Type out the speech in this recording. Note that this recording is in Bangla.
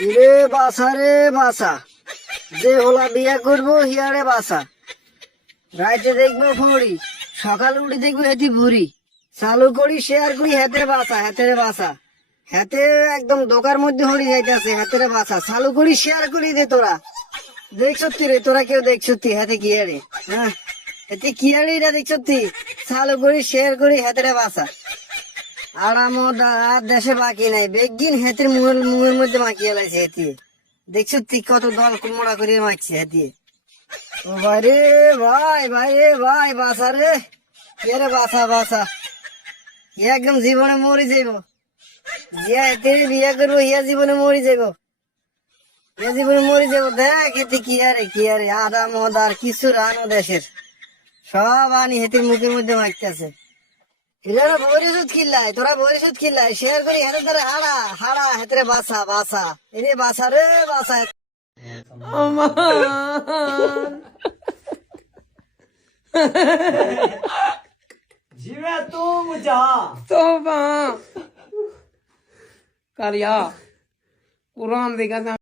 রে বাসা রে বাসা যে হোলা বিয়া করব, হিয়ারে বাসা রাইতে দেখব ফড়ি সকালে উঠে দেখব হেতি ভুরি। চালু করি শেয়ার করি, হেতের বাসা হেতের বাসা হেতে একদম দোকার মধ্যে হরি যাইতেছে, হেতের বাসা চালু করি শেয়ার করি দে তোরা। দেখছতি রে, তোরা কেউ দেখছতি হাতে কি আরে হ্যাঁ এতে কি আরে এটা দেখছতি চালু করি শেয়ার করি, হেতের বাসা আর আমার আর দেশে বাকি নাই। বেগিন হেতের মুখের মুখের মধ্যে মাখিয়ে লাইছে হেতি। দেখছ তুই কত দল কুমড়া করে মাখছে হেতি। ও ভাই রে, ভাই ভাই ভাই বাসা রে। কে রে বাসা বাসা একদম জীবনে মরি যাইব? জিয়া এতে বিয়ে করব ইয়া জীবনে মরি যাইব। ইয়া জীবনে মরি যাইব। দেখ এতে কি আরে কি আরে, আদা আর কিছু রানো দেশের। সব আনি হেতির মুখের মধ্যে মাখতেছে। এরা বরিশুদ খিল্লায় তোরা বরিশুদ খিল্লায় শেয়ার করি হেতে ধরে হাড়া হাড়া হেতরে বাসা বাসা। এনে বাসা রে বাসা। জিবে তো মুজা তোবা। কারিয়া কুরআন দেখা